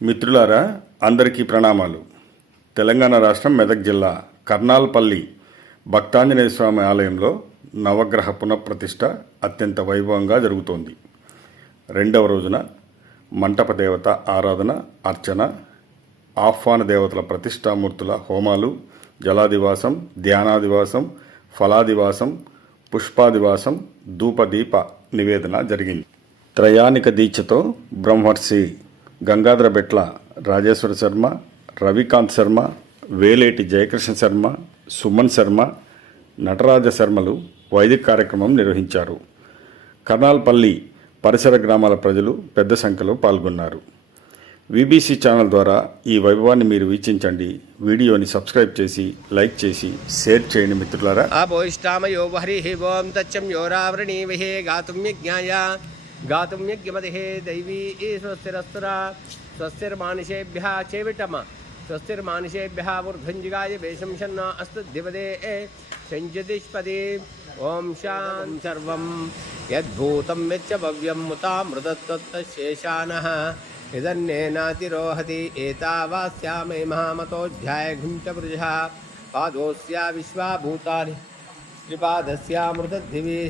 మిత్రులారా, అందరికీ ప్రణామాలు. తెలంగాణ రాష్ట్రం మెదక్ జిల్లా కర్నాల్పల్లి భక్తాంజనేయ స్వామి ఆలయంలో నవగ్రహ పునఃప్రతిష్ఠ అత్యంత వైభవంగా జరుగుతోంది. రెండవ రోజున మంటప దేవత ఆరాధన, అర్చన, ఆహ్వాన దేవతల ప్రతిష్టామూర్తుల హోమాలు, జలాదివాసం, ధ్యానాదివాసం, ఫలాదివాసం, పుష్పాదివాసం, ధూపదీప నివేదన జరిగింది. త్రయానిక దీక్షతో బ్రహ్మర్షి గంగాధర బెట్ల రాజేశ్వర శర్మ, రవికాంత్ శర్మ, వేలేటి జయకృష్ణ శర్మ, సుమన్ శర్మ, నటరాజ శర్మలు వైదిక కార్యక్రమం నిర్వహించారు. కర్నాల్పల్లి పరిసర గ్రామాల ప్రజలు పెద్ద సంఖ్యలో పాల్గొన్నారు. వీబీసీ ఛానల్ ద్వారా ఈ వైభవాన్ని మీరు వీక్షించండి. వీడియోని సబ్స్క్రైబ్ చేసి, లైక్ చేసి, షేర్ చేయండి మిత్రులారా. అపోయిష్టామయో హరి ఓం తచ్చం యోరావృణీ విహే గాతుం యజ్ఞాయ గాతుం యజ్ఞమతిహే దైవీ స్వస్తిరస్తురా స్వస్తిర్మానుషేభ్యः చేవిటమ స్వస్తిర్మానుషేభ్యः ఊర్ధ్వంజిగాయ వేశంషన్న అస్తు దివదే సంజదిష్పదే. ఓం శాం సర్వం యద్భూతం యచ్చ భవ్యం ముతామృతత్వశేషానః ఇదన్నేనాతిరోహతి ఏతావాస్యామే మహామతోऽధ్యాయఘుంచ వృజः పాదోస్య విశ్వాభూతాని త్రిపాదస్యామృతద్దివి.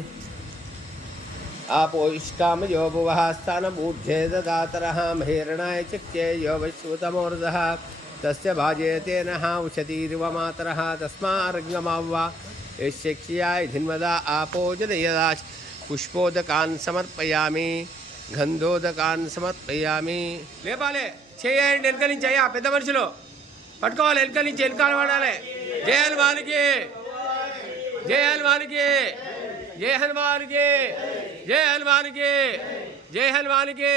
आपो इष्टामयो भुवः स्थानमूर्ध्वे ददातरः महेरणाय चक्ष्ये यो वैश्वतमोर्धः तस्य भाजयते नः उशतीरिव मातरः तस्मार्गमाव्वा यश्यक्ष्याय धिन्वदा आपो जदयदाच पुष्पोदकान् समर्पयामि गन्धोदकान् समर्पयामि. లేపాలే చేయండి, వెనక నుంచి అయ్యా పెద్ద మనుషులు పట్టుకోవాలి, వెనక నుంచి వెనకాల పడాలి. జయ హనుమానికి, జయ హనుమానికి, జయ హనుమానికి, జయ హనుమానికి, జయ హనుమానికి.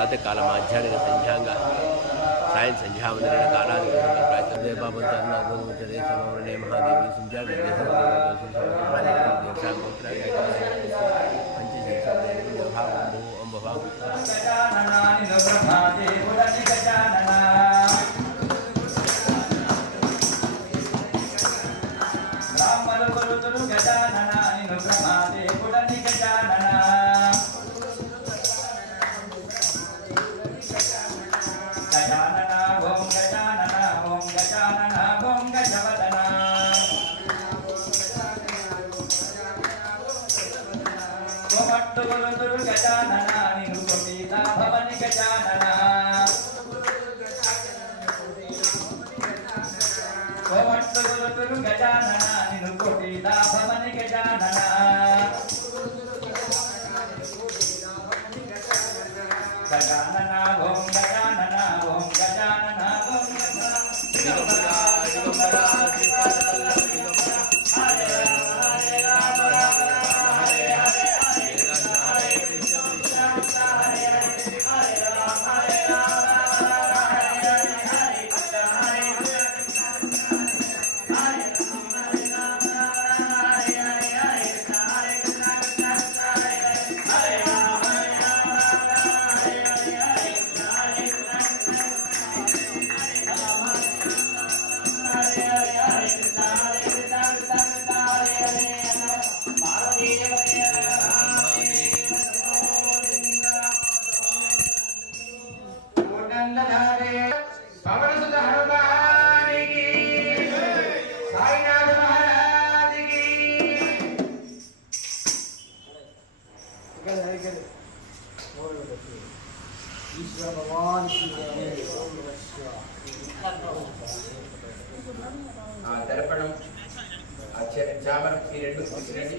ప్రాతకాలమాధ్యానిక సంధ్యాంగ సాయం సంధ్యావందన కాలాది బాబుచరణే సమవర్ణే మహాదేవి సంధ్యా దర్పణం చామర ఈ రెండు తీసుకురండి.